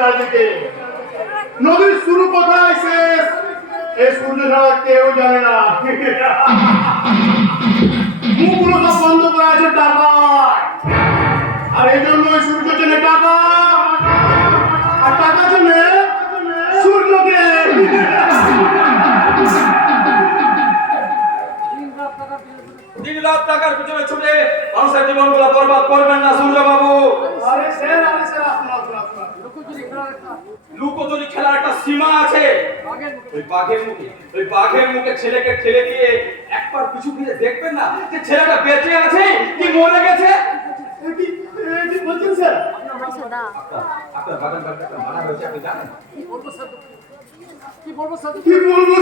চারদিকে। নদীর শুরু কোথায় শেষ এই সূর্য ছাড়া কেউ জানে না। মুখগুলো সব বন্ধ করা আছে টাকায়, আর এই জন্য সূর্য চেনে টাকা, আর টাকা চেনে সূর্যকে। দিন রাত টাকার পিছনে ছুটে মানুষের জীবনগুলো বরবাদ করবেন না সূর্য বাবু। আরে স্যার আসুন। লুকোচুরি খেলার একটা সীমা আছে। ওই বাঘের মুখে ছেলেকে ঠেলে দিয়ে একবার পিছু ফিরে দেখবেন না যে ছেলেটা বেঁচে আছে কি মরে গেছে। কি বলছেন স্যার? আপনার বাগান একটা মারা হয়েছে, আপনি জানেন? কি বলবো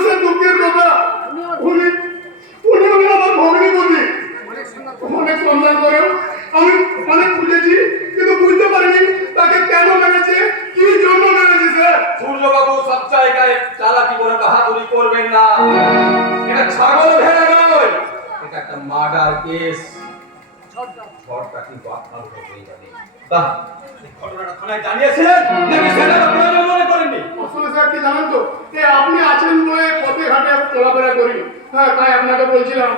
স্যার, দুঃখের কথা। উনি আমার ভগ্নিপতি, অনেক সন্ধান করেন, আমি অনেক খুঁজেছি, কিন্তু বুঝতে পারিনি তাকে কেন মেরেছে, কি জন্য মেরেছে স্যার। সূর্যবাবু সব জায়গায় চালাকি করে বাহাদুরি করবেন না। এটা ছাগল ভেড়া নয়, এটা একটা মার্ডার কেস। ঝড়টা কিন্তু আপনার হতেই জানে। বাহ, এই ঘটনাটা থানায় জানিয়েছিলেন নাকি সেটা প্রয়োজন মনে করেননি? আসলে স্যার কি জানেন তো, আপনি আছেন বলে পথে ঘাটে চলাফেরা করি, হ্যাঁ তাই আপনাকে বলছিলাম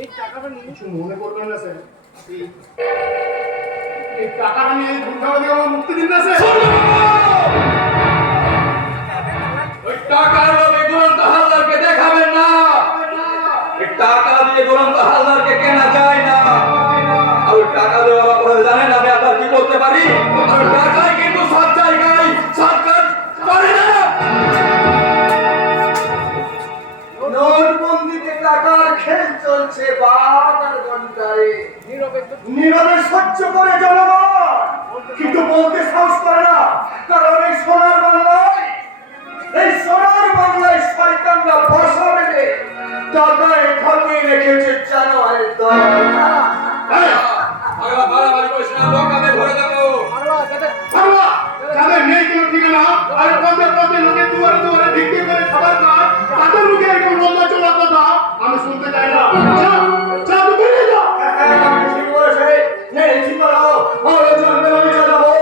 এই টাকাটা নিয়ে কিছু মনে করবেন না স্যার। এই টাকাটা নিয়ে দুর্গাবতী আমার মুক্তি দিন না স্যার। ওই টাকার লোভে দুরন্ত হালদারকে দেখাবেন না। এই টাকা দিয়ে দুরন্ত হালদারকে কেনা যায় না। আর ওই টাকা দেওয়ার অপরাধে জানেন আমি আপনার কি করতে পারি? আর টাকাই কিন্তু সব জায়গায় সব কাজ করে না। নোটবন্দিতে টাকার খেল চলছে বাঘ আর গন্ডারে। নীরবে সহ্য করে জনগণ, কিন্তু বলতে সাহস করে না। কারণ এই সোনার বাংলায় শয়তানরা বসা বেঁধে টাকায় ঢাকিয়ে রেখেছে জানোয়ারের দল। বাড়াবাড়ি করিস না, লোকাতে ভরে দেবো। যাদের নেই কোনো ঠিকানা, আর পথে লোকে দুয়ারে দুয়ারে ভিক্ষে করে খাবার খায়, তাদের মুখে এরকম বন্ধ চলার কথা আমি শুনতে চাই না। যা তুমি বেরিয়ে যাও। ঠিক বলেছে, নেই ঠিক বলো। আরো চলবে আমি যাবো,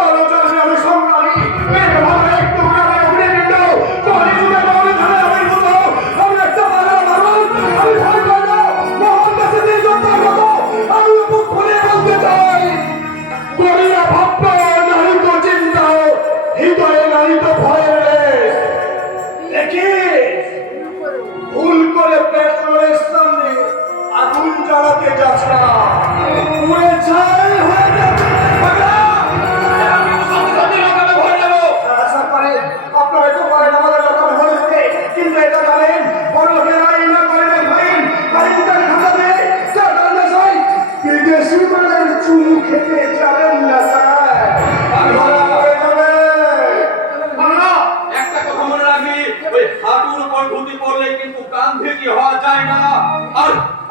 আরো চলবে আমি সংগ্রামী। একটু উড়াবে অগ্নিকাণ্ড, কলি যুগে মনে ধরে আমি মতো। আমি একটা বাধা মানুষ, আমি ভয় পাই না। মোহনদাসে দিয়ে যোদ্ধার মতো আমি মুখ খুলে বলতে চাই, করিয়া ভাবব নাহি তো চিন্তা, হৃদয়ে নাহি তো ভয়ের রেশ। দেখি ভুল করে পেট্রোলের সামনে আগুন জ্বালাতে যাচ্ছে না, পুড়ে ছাই হয়ে যাবে। আপনারা তো পারেন আমাদের লোকাল হয়ে যেতে, কিন্তু এটা জানেন বড় লোকেরা না করে ফাইন ফাইন ঢাকা দেয় টাকার নেশায় বিদেশি মালের চুমু খেতে যাবেন না স্যার, ধরা পড়ে যাবে। একটা কথা মনে রাখবি, ওই হাঁটুর উপর ধুতি পরলে কিন্তু গান্ধীজি হওয়া যায় না।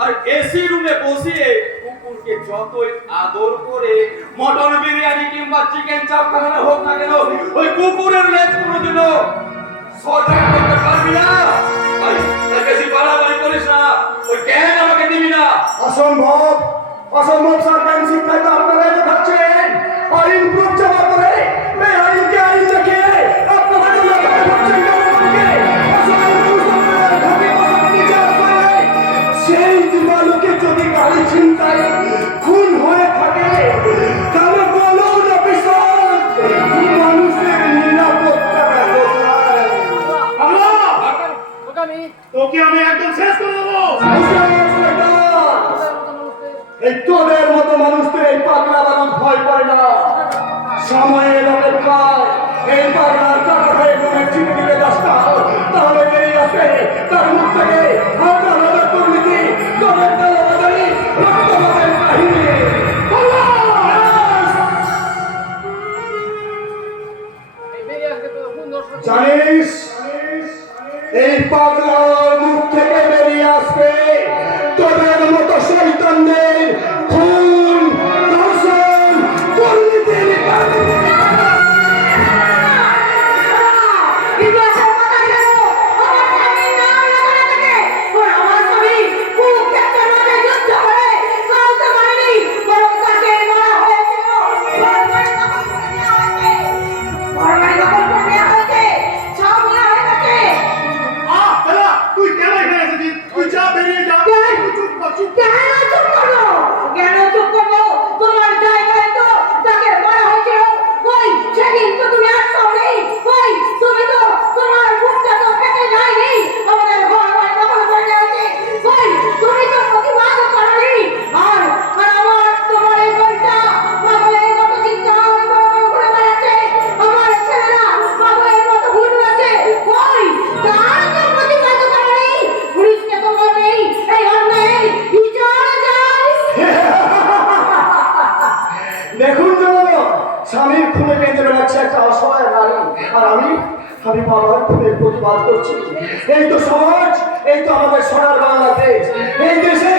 আর এসি রুমে বসিয়ে কুকুরকে যতই আদর করে মটন বিরিয়ানি কিংবা চিকেন চাপ খাওয়ানো হোক না কেন, ওই কুকুরের লেজ কোনোদিনও সজাগ করতে পারবি না। ভাই বেশি বাড়াবাড়ি করিস না, ওই জ্ঞান আমাকে দিবি না। অসম্ভব স্যার, ব্যাংক শিক্ষায় তো আপনারা দেখাচ্ছেন আর ইমপ্রুভ যাওয়ার পরে এই আইনকে আইন দেখিয়ে আপনারা জনগণকে ধরছেন, জনগণকে অসহায় মানুষদের ঘাটে বসানো নিচে আসলে সেই দিবালোকে যদি গাড়ি ছিনতাই খুন হয়ে থাকে তাহলে বলুন অফিসার মানুষের নিরাপত্তাটা কোথায়? তোকে আমি একদম শেষ করে দেবো। এই তোদের মতো মানুষদের এই পাগলা মানুষ ভয় পায় না। সময়ের অপেক্ষায় এই পাগলার টাকা হয়ে কোনো চিঠি দিলে দশটা তাহলে বেরিয়ে আসবে তার মুখ থেকে হাজার হাজার দুর্নীতি, তোদের কালোবাজারি, রক্তবাদের কাহিনী। জানিস এই পাগলার মুখ থেকে বেরিয়ে আসবে তোদের মতো শয়তানদের খুন, ধর্ষণ, দুর্নীতির কাহিনী। All right. স্বামীর খুনে বেঁধে বেড়াচ্ছে একটা অসহায় নারী, আর আমি বাবার খুনের প্রতিবাদ করছি। এই তো সমাজ, এই তো আমাদের সোনার বাংলাদেশ। এই দেশে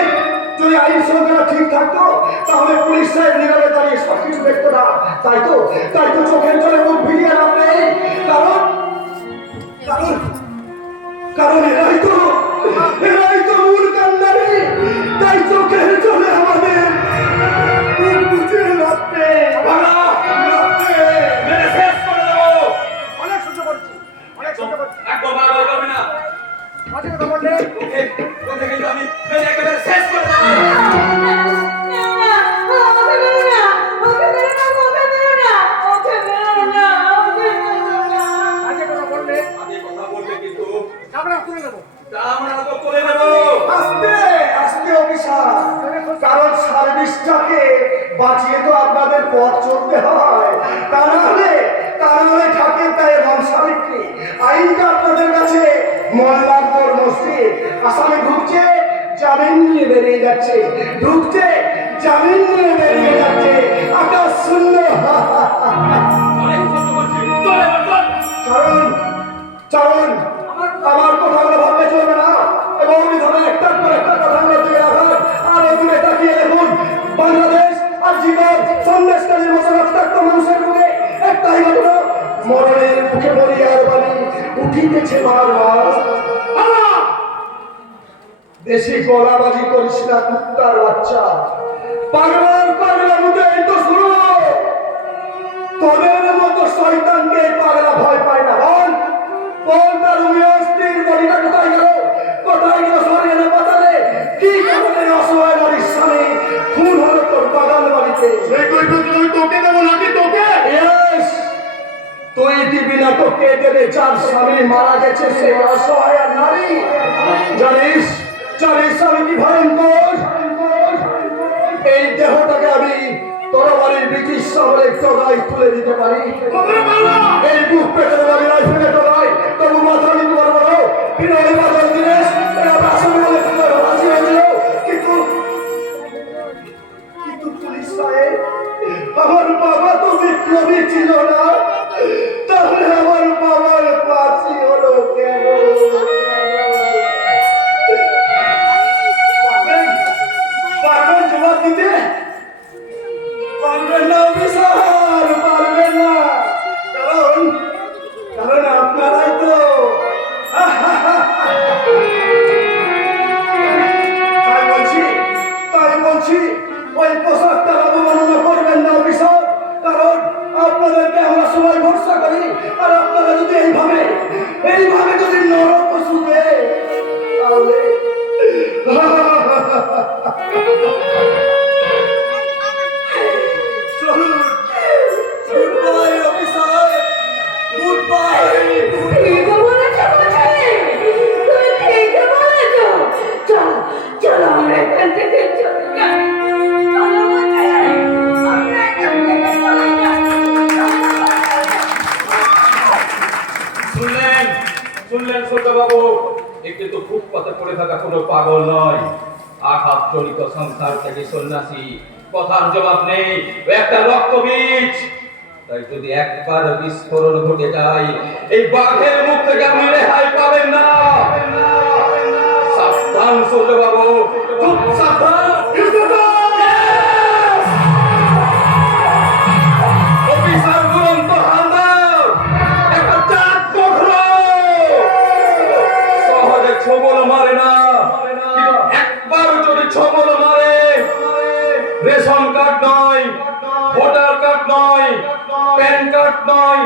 যদি আইন শৃঙ্খলা ঠিক থাকতো তাহলে পুলিশ সাহেব নীরবে দাঁড়িয়ে সবকিছু দেখতো না। তাই তো চোখের জলে মুখ ভিড়িয়ে লাভ নেই। কারণ কারণ কারণ এরাই তো মূল কান্ডারি। তাই চোখের জলে আমাদের মুখ বুঝিয়ে লাভ নেই। মেরে শেষ করে দেবো। অনেক সহ্য করছি, অনেক সহ্য করছি। একদম বাড়াবাড়ি করবে না। মাঝে কথা বললে তোকে কিন্তু আমি মেরে একেবারে শেষ করে দেবো। মাঝে কথা বললে আগে কথা বলবে কিন্তু চামড়া তুলে নেবো। আমরা তো করে দেবো। আস্তে আস্তে অফিসার, কারণ সার্ভিসটাকে বাঁচিয়ে তো আপনাদের পথ চলতে হয়। তা না হলে ঢাকে তাই মাংসা বিক্রি। আইনটা আপনাদের কাছে মোল্লারপুর মসজিদ। আসামি ঢুকছে, জামিন নিয়ে বেরিয়ে যাচ্ছে, ঢুকছে, জামিন নিয়ে বেরিয়ে যাচ্ছে। আকাশ শূন্য। অনেক সহ্য করছি। চল এবার চল। চরণ আমার কথাগুলো ভাবতে চলবে না, এবং বিধানে একটার পর একটা কথাগুলো দিকে রাখার। আর দূরে তাকিয়ে দেখুন, বাংলাদেশ আর জীবন সন্ন্যাসকারীর মতো রক্তাক্ত মানুষের মুখে একটাই ঘটনা, মরণের মুখে মরিয়ার বাণী উঠিতেছে বারবার। বেশি গলাবাজি করিস না কুত্তার বাচ্চা। পাগলার মুখে এই তো শুরু। তোদের মতো শয়তানকে পাগলা ভয় পায় না। বল তার স্ত্রীর বডিটা কোথায় গেল? সরিয়ে না পাতালে কি কারণে অসহায় নারীর স্বামী খুন হলো তোর বাগান বাড়িতে? সেই কৈফিয়ত আমি তোকে দেবো নাকি তোকে? Yes! তুই দিবি না, তোকে দেবে যার স্বামী মারা গেছে সেই অসহায় নারী। জানিস আমি কি ভয়ঙ্কর? এই দেহটাকে আমি তরবারির ব্রিটিশ সামলে তলায় তুলে দিতে পারি। এই বুক পেটের আমি রাইফেলে তলায় তবু মাথা নিতে পারবো না। বিরোধী বাদল দিনেশ এরা বাসন বলে রাজি হয়েছিল, কিন্তু পুলিশ সাহেব, আমার বাবা তো বিপ্লবী ছিল না, তাহলে আমার বাবার ফাঁসি হলো কেন? পারবেন জবাব দিতে? পারবেন না অফিসার, পারবেন না। কারণ আপনারাই তো তাই বলছি ওই পোশাকটা অবমাননা করবেন না অফিসার। কারণ আপনাদেরকে আমরা সবাই ভরসা করি, আর আপনারা যদি এইভাবে যদি নরক শুনে তাহলে চলুন। Goodbye officer, goodbye. চলো আমরা এখান থেকে চলে যাই। চলো আমরা এখান থেকে চলে যাই। শুনলেন সূর্যবাবু, এ কিন্তু ফুটপাতে পড়ে থাকা কোনো পাগল নয়, আঘাত জনিত সংসার থেকে সন্ন্যাসী। কথার জবাব নেই, ও একটা রক্তবীজ। তাই যদি একবার বিস্ফোরণ ঘটে যায়, এই বাঘের মুখ থেকে আপনি রেহাই পাবেন না। সাবধান সূর্যবাবু, খুব সাবধান। অফিসার দুরন্ত হালদার, একটা চাঁদ পকড়ো। সহজে ছবল মারে না, কিন্তু একবার যদি ছবল মারে, রেশন কার্ড নয়, ভোটার কার্ড নয়, প্যান কার্ড নয়,